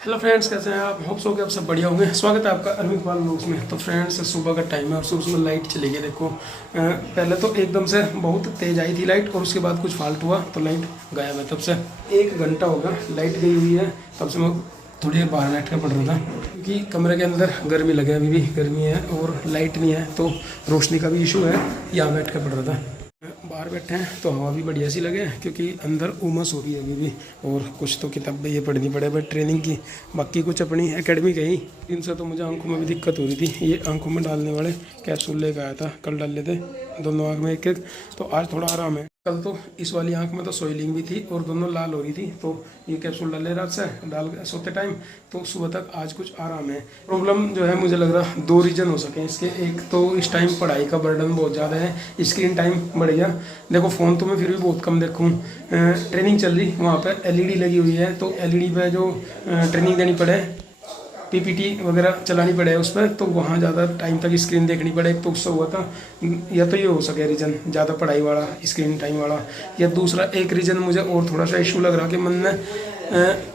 Hello friends, कैसे हैं आप? होप्स हो कि आप सब बढ़िया होंगे। स्वागत है आपका अरविंद पाल व्लॉग्स में। तो फ्रेंड्स, सुबह का टाइम है और सुबह सुबह लाइट चली गई। देखो पहले तो एकदम से बहुत तेज़ आई थी लाइट और उसके बाद कुछ फॉल्ट हुआ तो लाइट गायब है। तब से 1 घंटा होगा लाइट गई हुई है। तब से मैं थोड़ी देर बाहर बैठ कर पड़ रहा था क्योंकि कमरे के अंदर गर्मी लगे, अभी भी गर्मी है और लाइट नहीं है तो रोशनी का भी इशू है। यहाँ बैठ कर पड़ रहा था। बाहर बैठे हैं तो हवा भी बढ़िया सी लगे क्योंकि अंदर उमस हो रही है अभी भी। और कुछ तो किताबें ये पढ़नी पड़े भाई ट्रेनिंग की, बाकी कुछ अपनी एकेडमी का ही। इनसे तो मुझे आंखों में भी दिक्कत हो रही थी। ये आंखों में डालने वाले कैप्सूल लेकर आया था, कल डाल लेते दोनों आँख में एक एक, तो आज थोड़ा आराम है। कल तो इस वाली आंख में तो सोइलिंग भी थी और दोनों लाल हो रही थी, तो ये कैप्सूल डाले रात से डाल सोते टाइम, तो सुबह तक आज कुछ आराम है। प्रॉब्लम जो है मुझे लग रहा 2 रीजन हो सके इसके। एक तो इस टाइम पढ़ाई का बर्डन बहुत ज़्यादा है, स्क्रीन टाइम बढ़ गया। देखो फ़ोन तो मैं फिर भी बहुत कम देखूँ। ट्रेनिंग चल रही, वहाँ पर LED लगी हुई है, तो LED पे जो ट्रेनिंग देनी पड़े, PPT वगैरह चलानी पड़े उस पर, तो वहाँ ज़्यादा टाइम तक स्क्रीन देखनी पड़े। एक तो उससे हुआ था, या तो ये हो सके रीज़न ज़्यादा पढ़ाई वाला, स्क्रीन टाइम वाला। या दूसरा एक रीज़न मुझे और थोड़ा सा इशू लग रहा कि मन ने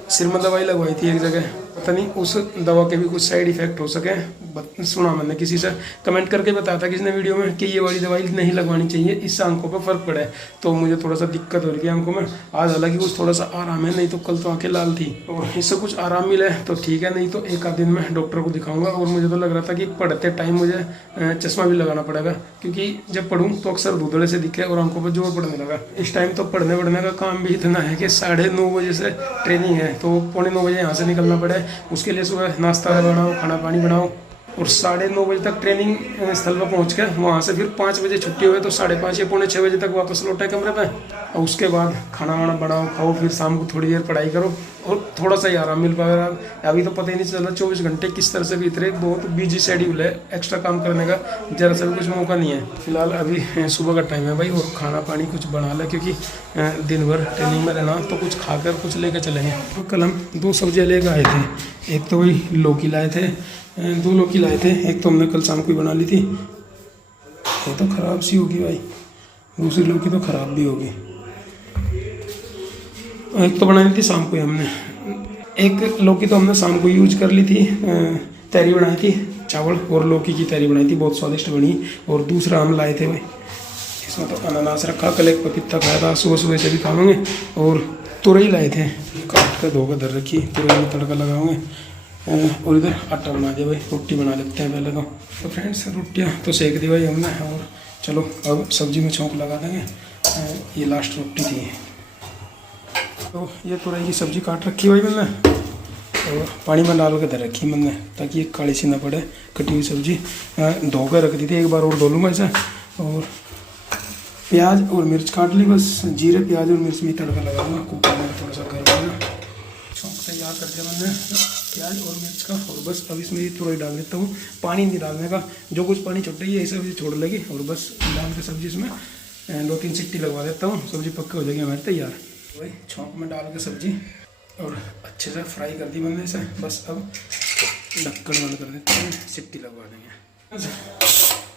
सिर में दवाई लगवाई थी एक जगह, पता नहीं उस दवा के भी कुछ साइड इफ़ेक्ट हो सके। सुना मैंने किसी से, कमेंट करके बताया था किसी ने वीडियो में कि ये वाली दवाई नहीं लगवानी चाहिए, इससे आंखों पर फ़र्क पड़े। तो मुझे थोड़ा सा दिक्कत हो रही थी आंखों में। आज हालांकि कुछ थोड़ा सा आराम है, नहीं तो कल तो आंखें लाल थी। और इससे कुछ आराम मिले तो ठीक है, नहीं तो एक आध दिन में डॉक्टर को दिखाऊंगा। और मुझे तो लग रहा था कि पढ़ते टाइम मुझे चश्मा भी लगाना पड़ेगा, क्योंकि जब पढ़ूँ तो अक्सर धुंधले से दिखे और आंखों पर जोर पड़ने लगा। इस टाइम तो पढ़ने पढ़ने का काम भी इतना है कि 9:30 बजे से ट्रेनिंग है, तो 8:45 बजे यहाँ से निकलना पड़े। उसके लिए सुबह नाश्ता बनाओ, खाना पानी बनाओ, और 9:30 बजे तक ट्रेनिंग स्थल पर पहुँच कर वहाँ से फिर 5 बजे छुट्टी हुई तो 5:30 या 5:45 बजे तक वापस लौटे कमरे पे। और उसके बाद खाना वाना बनाओ, खाओ, फिर शाम को थोड़ी देर पढ़ाई करो और थोड़ा सा ही आराम मिल पाएगा। अभी तो पता ही नहीं चला 24 घंटे किस तरह से बीत रहे। बहुत बिजी शेड्यूल है, एक्स्ट्रा काम करने का जरा सा भी कुछ मौका नहीं है। फिलहाल अभी सुबह का टाइम है भाई, और खाना पानी कुछ बना ले क्योंकि दिन भर ट्रेनिंग में रहना, तो कुछ खाकर कुछ लेकर चलेंगे। तो कल हम 2 सब्जियाँ लेकर आए थे। एक तो वही लौकी लाए थे, 2 लौकी लाए थे। एक तो हमने कल शाम को ही बना ली थी, ये तो ख़राब सी होगी भाई। दूसरी लौकी तो ख़राब भी होगी। एक तो बनाई थी शाम को ही हमने। एक लौकी तो हमने शाम को यूज कर ली थी, तहरी बनाई थी, चावल और लौकी की तहरी बनाई थी, बहुत स्वादिष्ट बनी। और दूसरा हम लाए थे भाई, इसमें तो अनानास रखा, कल एक पपीता खाया था, सुबह सुबह से भी खाएंगे। और तुरई लाए थे, काट कर धोकर धर रखी, तुरई में तड़का लगाओगे। और इधर आटा बना दिया भाई, रोटी बना लेते हैं पहले तो फ्रेंड्स रोटियां तो सेक दी भाई हमने। और चलो अब सब्जी में छौंक लगा देंगे। ये लास्ट रोटी थी। तो ये तुरई की सब्जी काट रखी भाई मैंने, और पानी में डाल के धर रखी मैंने ताकि ये काली सी ना पड़े। कटी हुई सब्जी धो कर रख दी थी, एक बार और धो लूँगा इसे। और प्याज और मिर्च काट ली, बस जीरे प्याज और मिर्च में तड़का लगाऊंगा। कुकर में थोड़ा सा गर्म होगा। छौंक तैयार कर दिया मैंने प्याज और मिर्च का, और बस अब इसमें तुरई डाल देता हूँ। पानी नहीं डालने का, जो कुछ पानी छोड़ रही है ये सब्जी छोड़ लेगी। और बस डाल के सब्जी इसमें 2-3 सीटी लगवा देता हूँ, सब्जी पक्की हो जाएगी हमारी तैयार। वही छौंक में डाल के सब्जी और अच्छे से फ्राई कर दी मैंने इसे। बस अब ढक्कन बंद कर देते हैं, सीटी लगवा देंगे।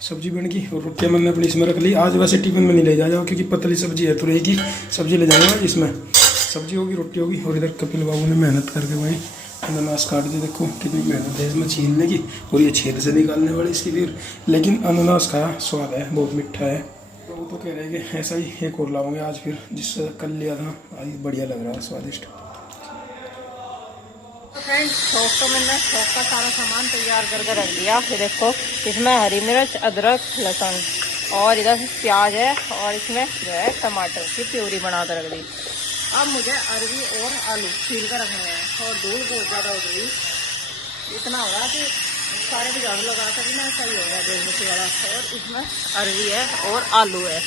सब्जी बन गई और रोटियाँ मैंने अपनी इसमें रख ली। आज वैसे टिफिन में नहीं ले जाओ क्योंकि पतली सब्जी है, तुरई की सब्जी ले जाऊँगा, इसमें सब्जी होगी, रोटी होगी। और इधर कपिल बाबू ने मेहनत करके भाई अनानास काट दी, देखो कितनी मेहनत है इसमें छीलने की, और ये छेद से निकालने वाली इसकी फिर। लेकिन अनानास का स्वाद है, बहुत मीठा है। तो वो तो कह रहे हैं कि ऐसा ही एक और लाऊंगे आज, फिर जिससे कल लिया था आज बढ़िया लग रहा है, स्वादिष्ट। तो फ्रेंड्स छौंक तो मैंने छौंक का सारा सामान तैयार करके रख दिया। फिर देखो इसमें हरी मिर्च, अदरक, लहसुन और इधर प्याज है, और इसमें जो है टमाटर की प्यूरी बना कर रख दी। अब मुझे अरवी और आलू छील कर रखने हैं। और धूल बहुत ज़्यादा हो गई, इतना हो रहा कि सारे भी झाड़ू लगा कर ना सही हो गया देख मिर्ची वाला। और इसमें अरवी है और आलू है।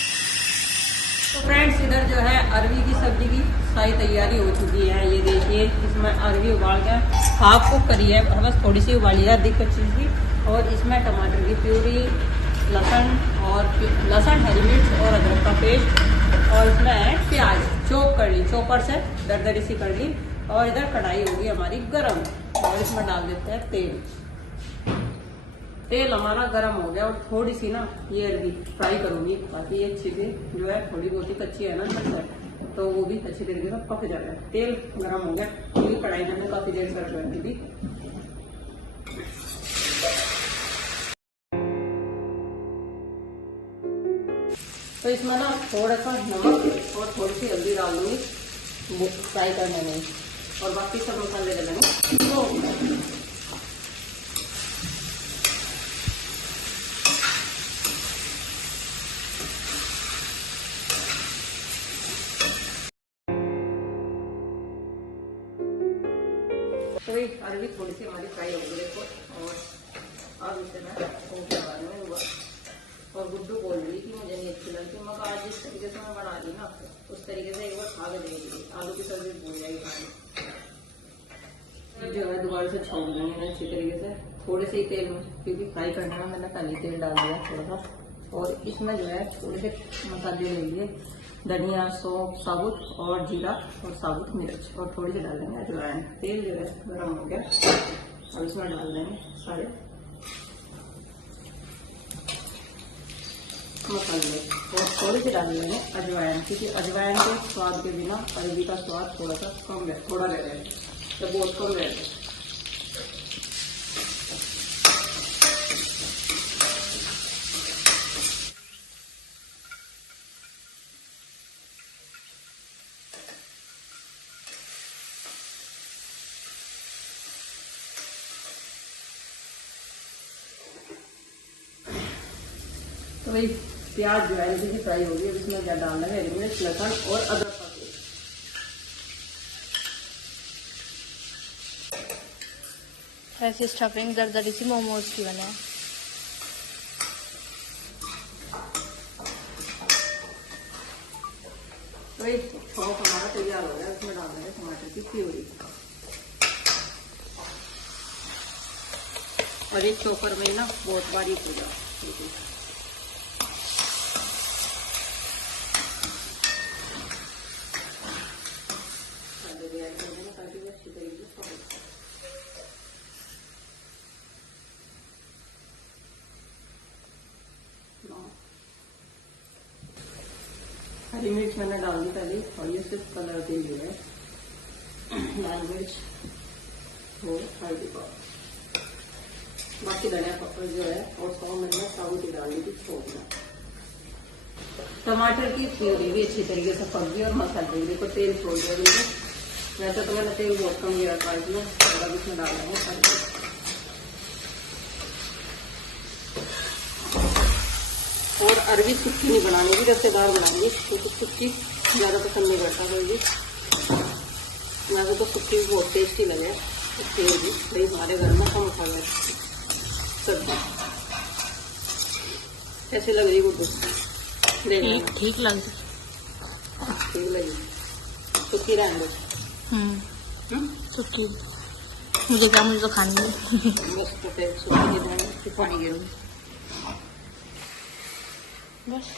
तो फ्रेंड्स इधर जो है अरवी की सब्जी की सारी तैयारी हो चुकी है। ये देखिए इसमें अरवी उबाल के हाफ कुक करी है, बस थोड़ी सी उबाली है अधिक कच्ची की। और इसमें टमाटर की प्यूरी, लहसुन, हरी मिर्च और अदरक का पेस्ट, और इसमें है प्याज चॉप कर ली, चॉपर से दरदरी सी कर ली। और इधर कढ़ाई होगी हमारी गरम, और इसमें डाल देते हैं तेल। तेल हमारा गरम हो गया, और थोड़ी सी ना ये अरवी फ्राई करूंगी, बाकी ये अच्छी सी जो है थोड़ी बहुत ही कच्ची है ना अंदर से, तो वो भी अच्छी तरीके से पक जाएगा। तेल गर्म हो गया, ये कढ़ाई मैंने काफी देर कर रखी थी। तो इसमें ना थोड़ा सा नमक और थोड़ी सी हल्दी डाल दूंगी फ्राई करने में, और बाकी सब मसाले डालेंगे। तो ये अरबी थोड़ी सी हमारी फ्राई होगी देखो, और अब इसे मैं लगा दूंगा। और गुड्डू बोल रही कि मुझे नहीं अच्छी लगती, मगर आज जिस तरीके से मैं बना रही ना उस तरीके से एक बार खा के देगी, आलू की सब्जी भूल जाएगी खाने। जो है दोबारा से छोड़ देंगे अच्छी तरीके से, थोड़े से ही तेल में, क्योंकि फ्राई करने में मैंने पहले तेल डाल दिया थोड़ा सा। और इसमें जो है थोड़े से मसाले ले लिए, धनिया, सौंफ साबुत और जीरा और साबुत मिर्च, और थोड़ी सी डाल देंगे अजवाइन। तेल जो है गर्म हो गया, और इसमें डाल देंगे सारे मसाले, और थोड़ी सी डाल देंगे अजवाइन, क्योंकि अजवाइन के स्वाद के बिना अरबी का स्वाद थोड़ा सा कम है, थोड़ा रहेगा तो बहुत कम रहेगा। तो भाई प्याज जो है इसी फ्राई होगी, अब इसमें क्या डालना है, हरी मिर्च, लहसुन और अदरक का पेस्ट। ऐसी स्टफिंग दरदरी सी मोमोज की बना है। तो भाई सॉस हमारा तैयार हो गया, इसमें डालना है टमाटर की प्यूरी, और एक चॉपर में ना बहुत बारीक हो जाए। हरी मिर्च मैंने डाल दी पहले, और ये सिर्फ कलर के लिए है, लाल मिर्च और हल्दी पाउडर, बाकी धनिया पाउडर जो है और 100 मैंने साबुत ही डाल दी थी छोड़ना। टमाटर की प्यूरी भी अच्छी तरीके से पक गई, और मसाले देखो तेल छोड़ दिया बिल्कुल। वैसे तो मैंने तेल बहुत कम दिया था इसमें, और इसमें डाल देंगे। और अरबी सूखी नहीं बनानी भी, रसेदार बनाएंगे, क्योंकि सूखी ज़्यादा पसंद नहीं करता कोई भी। वैसे तो सूखी भी बहुत टेस्टी लगे, इसके भी भाई हमारे घर में कम खा गए सब्जी। कैसी लग रही गुड्डू? ठीक लग ठीक लगी, सूखी रहेंगे। सूखी मुझे क्या, मुझे तो खानी है। बस तो फिर सूखी की पानी गिरूंगी, बस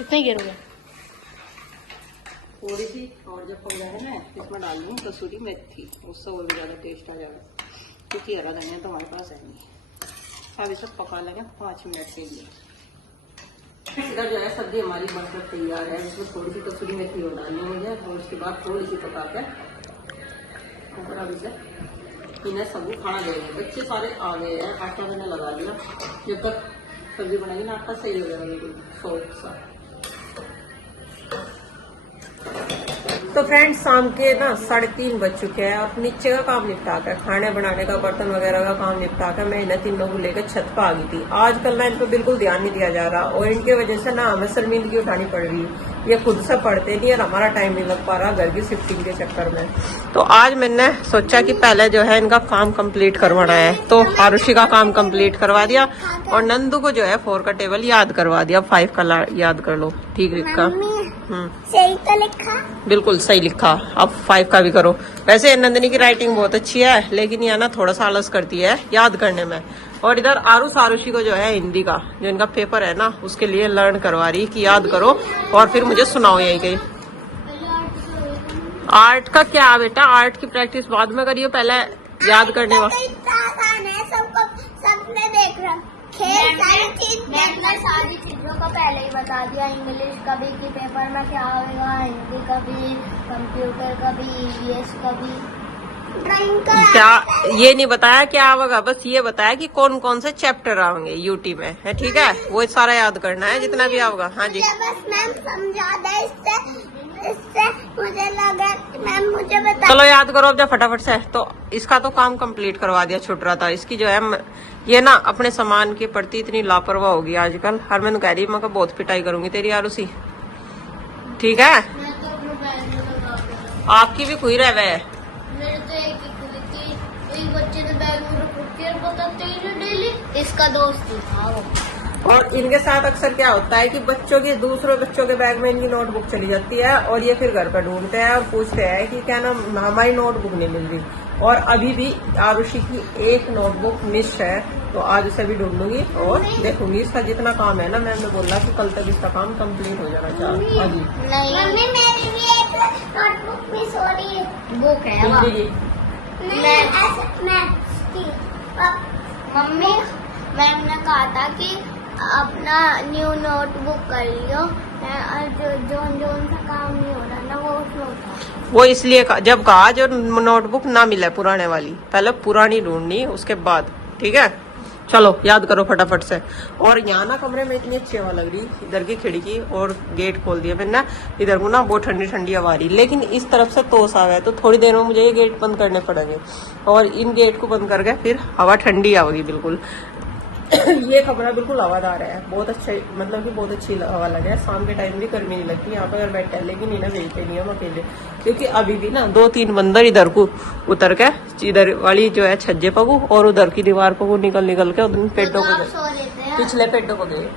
इतना ही गिरोगे। थोड़ी सी और जब पक जाए ना, इसमें डाल दूँ कसूरी मेथी, उससे और भी ज़्यादा टेस्ट आ जाएगा, क्योंकि हरा धनिया तो हमारे पास है नहीं। अब इसे पका लेंगे 5 मिनट के लिए। इधर जो है सब्जी हमारी बनकर तैयार है, इसमें थोड़ी सी कसूरी मेथी और डालनी मुझे, और उसके बाद थोड़ी सी पका के, और अब इसे इन्हें सब खाना देंगे। बच्चे सारे आ गए हैं, आटा मैंने लगा दिया, जब तक सब्जी बनाएगी ना आटा सही हो जाएगा बिल्कुल सॉफ्ट सा। तो फ्रेंड्स शाम के ना 3:30 बज चुके हैं, और नीचे का काम निपटा कर, खाने बनाने का, बर्तन वगैरह का काम निपटा कर मैं इन्हें तीनों को लेकर छत पर आ गई थी। आजकल ना इन पर बिल्कुल ध्यान नहीं दिया जा रहा, और इनके वजह से ना हमें शर्मिंदगी उठानी पड़ रही है। ये खुद से पढ़ते नहीं, और हमारा टाइम नहीं लग पा रहा घर की शिफ्टिंग के चक्कर में। तो आज मैंने सोचा कि पहले जो है इनका काम कंप्लीट करवाना है, तो आरुषि का काम कंप्लीट करवा दिया, और नंदू को जो है 4 का टेबल याद करवा दिया, 5 का याद कर लो। ठीक लिखा? सही तो लिखा, बिल्कुल सही लिखा। अब 5 का भी करो। वैसे नंदिनी की राइटिंग बहुत अच्छी है, लेकिन यह ना थोड़ा सा आलस करती है याद करने में। और इधर आरुषि को जो है हिंदी का जो इनका पेपर है ना, उसके लिए लर्न करवा रही कि याद करो और फिर मुझे सुनाओ यही कहीं। आर्ट का क्या बेटा, आर्ट की प्रैक्टिस बाद में करियो, पहले याद करने वाला। सबने देख रहा सारी चीजों का पहले ही बता दिया। इंग्लिश का भी कि पेपर में क्या होगा, हिंदी का भी, कंप्यूटर का भी, ईवीएस का भी, ड्राइंग का। क्या ये नहीं बताया क्या होगा, बस ये बताया कि कौन कौन से चैप्टर आएंगे यूटी में, है ठीक है। वो सारा याद करना है जितना भी होगा। हाँ जी बस मैम समझा दे, इससे मुझे लगा मैम मुझे बता। चलो याद करो अब जा फटाफट से। तो इसका तो काम कंप्लीट करवा दिया, छूट रहा था। इसकी जो है ये ना अपने सामान के प्रति इतनी लापरवाह होगी आजकल। हर मैंने कह रही मैं बहुत पिटाई करूंगी तेरी यार उसी, ठीक है। आपकी भी खुई रह है। मेरे तो एक बच्चे ने बैग में रखी और बताते ही डेली। इसका दोस्त ही था वो। और इनके साथ अक्सर क्या होता है कि दूसरे बच्चों के बैग में इनकी नोटबुक चली जाती है और ये फिर घर पर ढूंढते हैं और पूछते हैं कि क्या ना हमारी नोटबुक नहीं मिल रही। और अभी भी आरुषि की एक नोटबुक मिस है, तो आज उसे भी ढूंढूंगी और देखूंगी। इसका जितना काम है ना, मैम ने बोला कि कल तक इसका काम कंप्लीट हो जाना चाहिए। हाँ जी नहीं मम्मी, मेरी भी एक नोटबुक मिस हो रही है। बुक है वो। मम्मी मैम ने कहा था कि अपना न्यू नोटबुक कर लियो, जोन सा काम नहीं हो रहा ना वो उसमें होता। वो इसलिए जब कहा जो नोटबुक ना मिले पुराने वाली, पहले पुरानी ढूंढनी उसके बाद, ठीक है। चलो याद करो फटाफट से। और यहाँ ना कमरे में इतनी अच्छी हवा लग रही, इधर की खिड़की और गेट खोल दिया मैंने। इधर को ना बहुत ठंडी ठंडी हवा आ रही, लेकिन इस तरफ से तोस आ गया, तो थोड़ी देर में मुझे ये गेट बंद करने पड़ेंगे और इन गेट को बंद करके फिर हवा ठंडी आएगी बिल्कुल। ये कमरा बिल्कुल हवादार है, बहुत अच्छा, मतलब कि बहुत अच्छी हवा लगे। शाम के टाइम भी गर्मी नहीं लगती यहाँ पे अगर बैठे, लेकिन इन्हें भेजते नहीं हम अकेले, क्योंकि अभी भी ना 2-3 बंदर इधर को उतर के इधर वाली जो है छज्जे पर और उधर की दीवार पर निकल के उधर पेड़ों को गए, पिछले पेड़ों को गए।